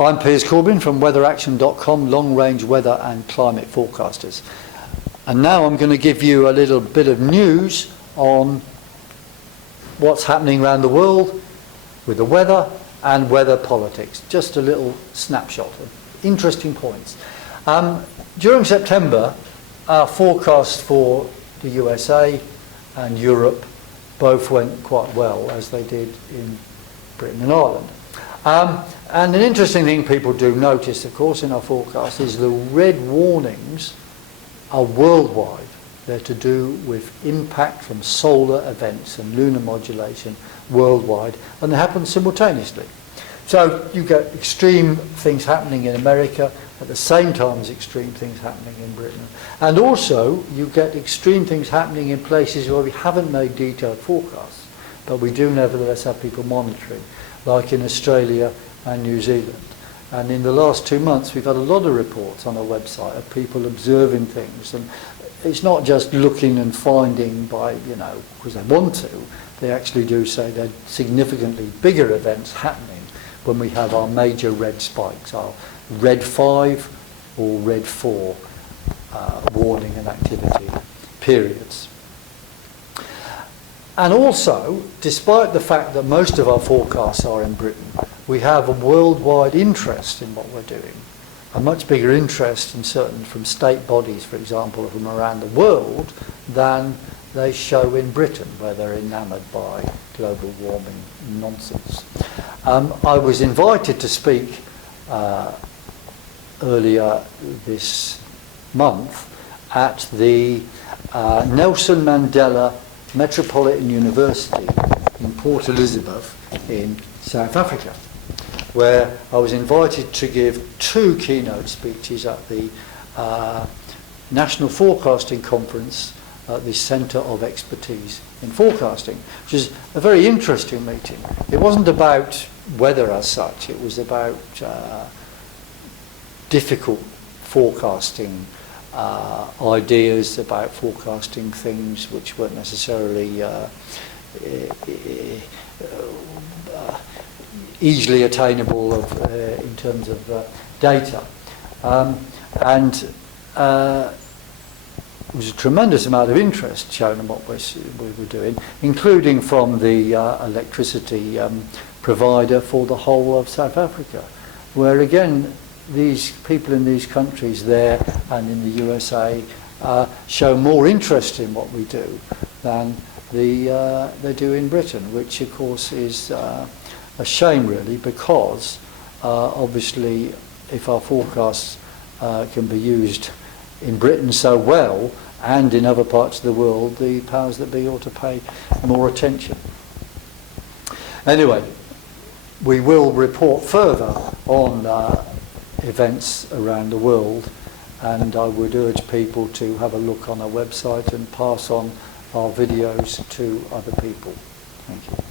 I'm Piers Corbin from weatheraction.com, long-range weather and climate forecasters. And now I'm going to give you a little bit of news on what's happening around the world with the weather and weather politics. Just a little snapshot of interesting points. During September, our forecast for the USA and Europe both went quite well, as they did in Britain and Ireland. And an interesting thing people do notice, of course, in our forecast is the red warnings are worldwide. They're to do with impact from solar events and lunar modulation worldwide, and they happen simultaneously. So you get extreme things happening in America at the same time as extreme things happening in Britain. And also you get extreme things happening in places where we haven't made detailed forecasts, but we do nevertheless have people monitoring, like in Australia and New Zealand. And in the last 2 months we've had a lot of reports on our website of people observing things, and it's not just looking and finding by, because they want to. They actually do say there are significantly bigger events happening when we have our major red spikes, our red 5 or red 4 warning and activity periods. And also, despite the fact that most of our forecasts are in Britain, we have a worldwide interest in what we're doing, a much bigger interest in certain from state bodies, for example, from around the world, than they show in Britain, where they're enamoured by global warming nonsense. I was invited to speak earlier this month at the Nelson Mandela Metropolitan University in Port Elizabeth in South Africa, where I was invited to give 2 keynote speeches at the National Forecasting Conference at the Centre of Expertise in Forecasting, which is a very interesting meeting. It wasn't about weather as such, it was about difficult forecasting ideas, about forecasting things which weren't necessarily easily attainable in terms of data. There was a tremendous amount of interest shown in what we were doing, including from the electricity provider for the whole of South Africa, where again these people in these countries there and in the USA show more interest in what we do than they do in Britain, which of course is a shame really, because obviously if our forecasts can be used in Britain so well and in other parts of the world, the powers that be ought to pay more attention. Anyway, we will report further on events around the world, and I would urge people to have a look on our website and pass on our videos to other people. Thank you.